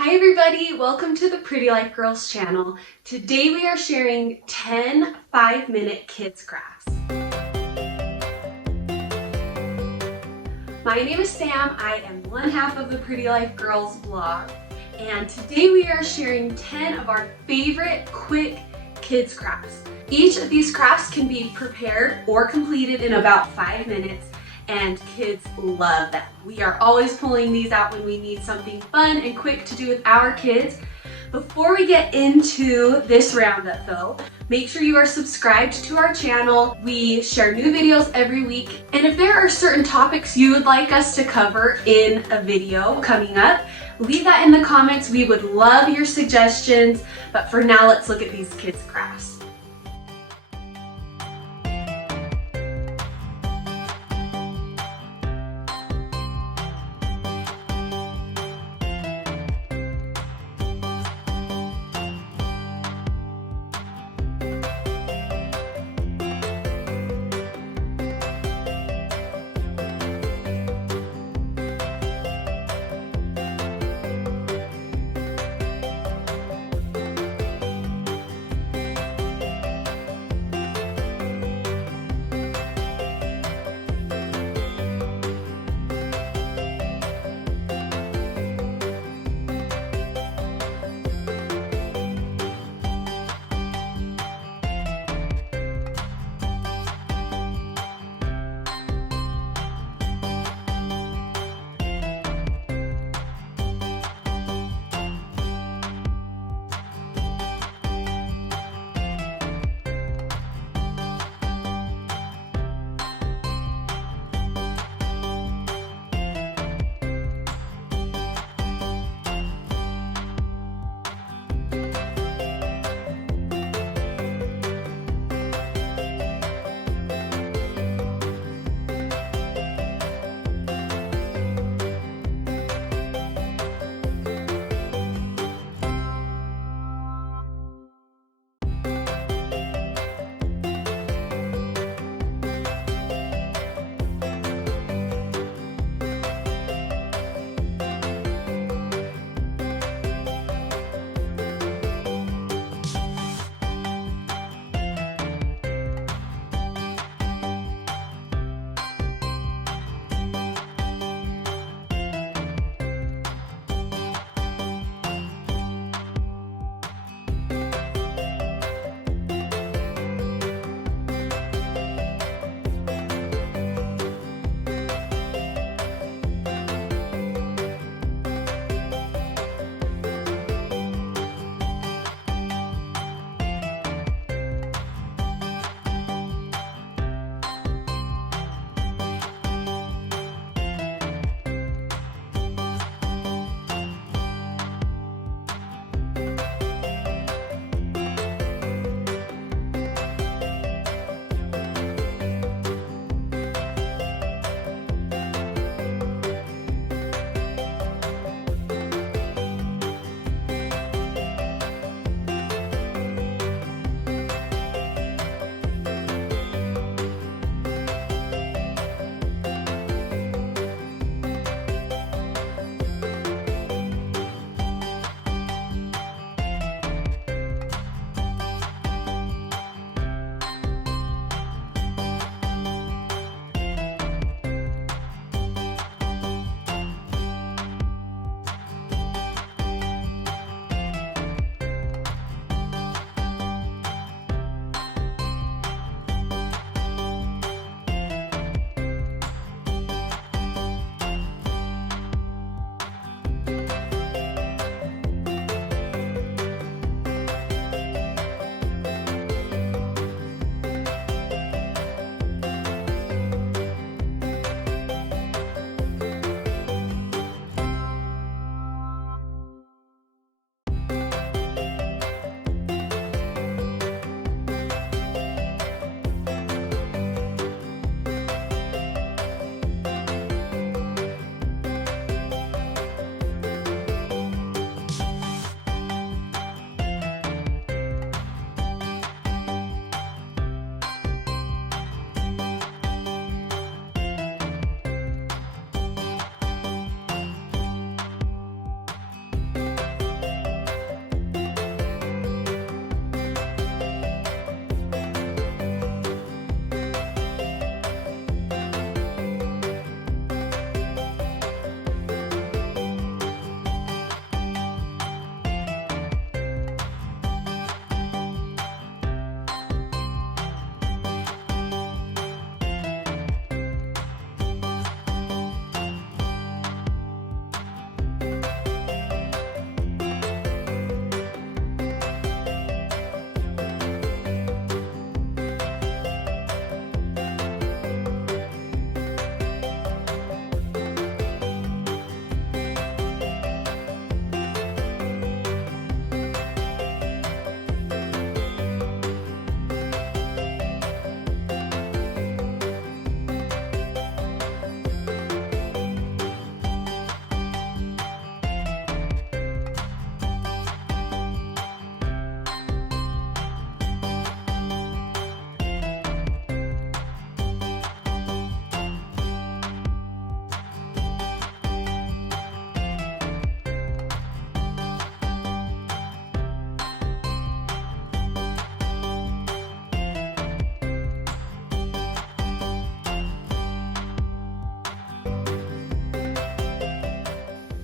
Hi everybody, welcome to the Pretty Life Girls channel. Today we are sharing 10 5-minute kids crafts. My name is Sam, I am one half of the Pretty Life Girls blog, and today we are sharing 10 of our favorite quick kids crafts. Each of these crafts can be prepared or completed in about 5 minutes, and kids love them. We are always pulling these out when we need something fun and quick to do with our kids. Before we get into this roundup though, make sure you are subscribed to our channel. We share new videos every week, and if there are certain topics you would like us to cover in a video coming up, leave that in the comments. We would love your suggestions, but for now let's look at these kids crafts.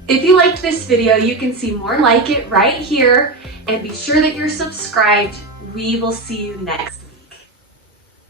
If you liked this video, you can see more like it right here, and be sure that you're subscribed. We will see you next time.